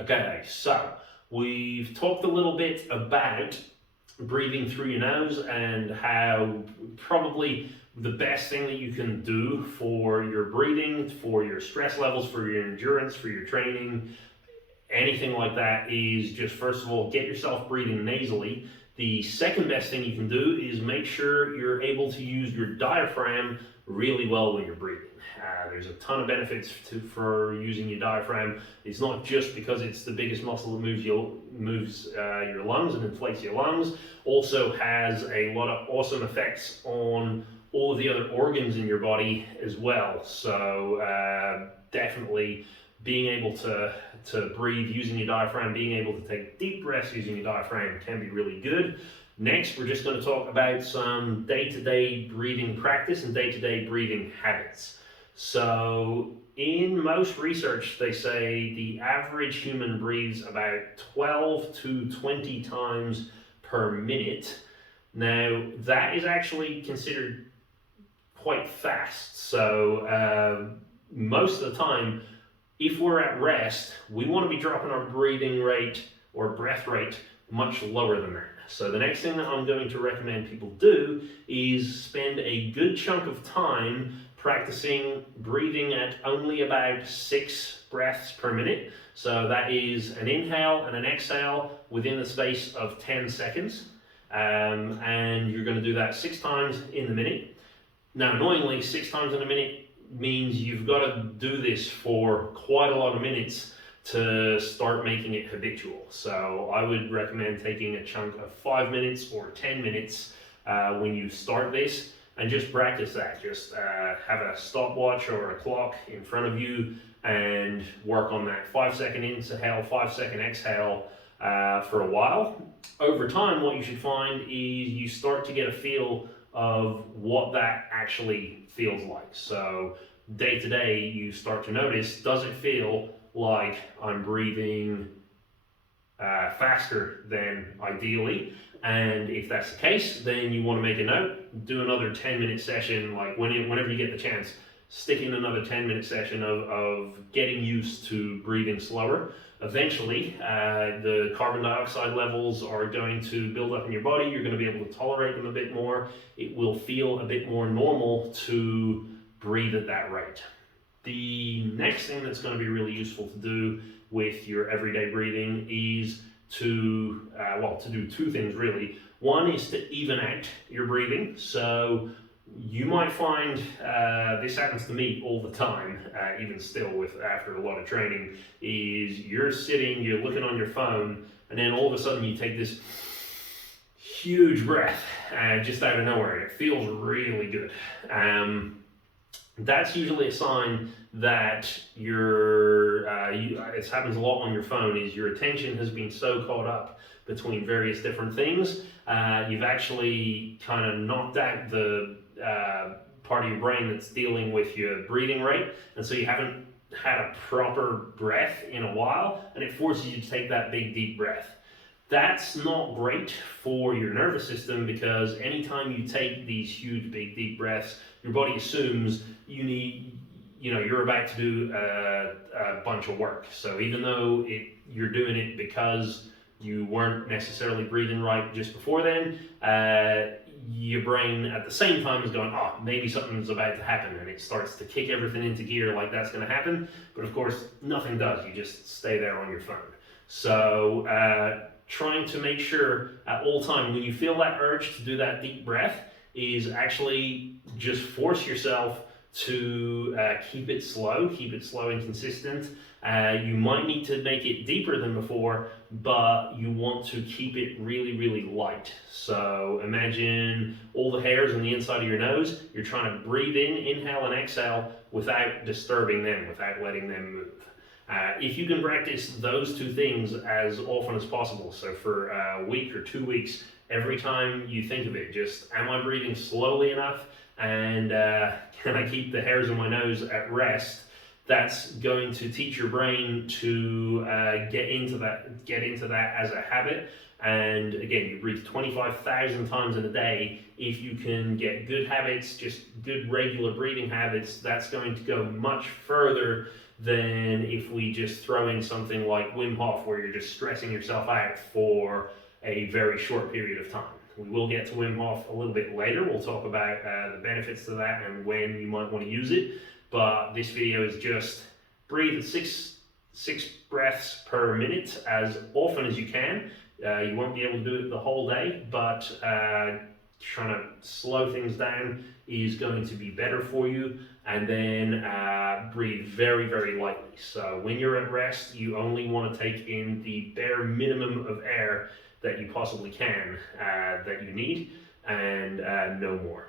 Okay, so we've talked a little bit about breathing through your nose and how probably the best thing that you can do for your breathing, for your stress levels, for your endurance, for your training, anything like that is just first of all get yourself breathing nasally. The second best thing you can do is make sure you're able to use your diaphragm really well when you're breathing. There's a ton of benefits for using your diaphragm. It's not just because it's the biggest muscle that moves your lungs and inflates your lungs. Also has a lot of awesome effects on all of the other organs in your body as well. So definitely being able to breathe using your diaphragm, being able to take deep breaths using your diaphragm can be really good. Next, we're just going to talk about some day-to-day breathing practice and day-to-day breathing habits. So in most research, they say the average human breathes about 12 to 20 times per minute. Now, that is actually considered quite fast. So most of the time, if we're at rest, we want to be dropping our breathing rate or breath rate much lower than that. So the next thing that I'm going to recommend people do is spend a good chunk of time practicing breathing at only about 6 breaths per minute. So that is an inhale and an exhale within the space of 10 seconds. And you're going to do that 6 times in the minute. Now, annoyingly, 6 times in a minute means you've got to do this for quite a lot of minutes to start making it habitual. So I would recommend taking a chunk of 5 minutes or 10 minutes when you start this and just practice that. Just have a stopwatch or a clock in front of you and work on that 5-second inhale, 5-second exhale for a while. Over time, what you should find is you start to get a feel of what that actually feels like. So day to day, you start to notice, does it feel like I'm breathing faster than ideally? And if that's the case, then you want to make a note, do another 10-minute session, like whenever you get the chance, stick in another 10-minute session of getting used to breathing slower. Eventually, the carbon dioxide levels are going to build up in your body. You're going to be able to tolerate them a bit more. It will feel a bit more normal to breathe at that rate. The next thing that's going to be really useful to do with your everyday breathing is to do 2 things really. One is to even out your breathing. So you might find, this happens to me all the time, even still after a lot of training, is you're sitting, you're looking on your phone, and then all of a sudden you take this huge breath just out of nowhere, and it feels really good. That's usually a sign that it happens a lot on your phone, is your attention has been so caught up between various different things, you've actually kind of knocked out the part of your brain that's dealing with your breathing rate, and so you haven't had a proper breath in a while, and it forces you to take that big deep breath. That's not great for your nervous system, because anytime you take these huge big deep breaths, your body assumes you're about to do a bunch of work. So even though you're doing it because you weren't necessarily breathing right just before then, your brain at the same time is going, maybe something's about to happen, and it starts to kick everything into gear like that's going to happen. But of course, nothing does. You just stay there on your phone. So trying to make sure at all time when you feel that urge to do that deep breath is actually just force yourself to keep it slow and consistent. You might need to make it deeper than before, but you want to keep it really, really light. So imagine all the hairs on the inside of your nose. You're trying to breathe in, inhale and exhale without disturbing them, without letting them move. If you can practice those 2 things as often as possible, so for a week or 2 weeks, every time you think of it, just, am I breathing slowly enough, and can I keep the hairs on my nose at rest? That's going to teach your brain to get into that as a habit. And again, you breathe 25,000 times in a day. If you can get good habits, just good regular breathing habits, that's going to go much further than if we just throw in something like Wim Hof, where you're just stressing yourself out for a very short period of time. We will get to Wim Hof a little bit later. We'll talk about the benefits to that and when you might want to use it. But this video is just breathe at six breaths per minute as often as you can. You won't be able to do it the whole day, but trying to slow things down is going to be better for you. And then breathe very, very lightly. So when you're at rest, you only want to take in the bare minimum of air that you possibly can, that you need, and no more.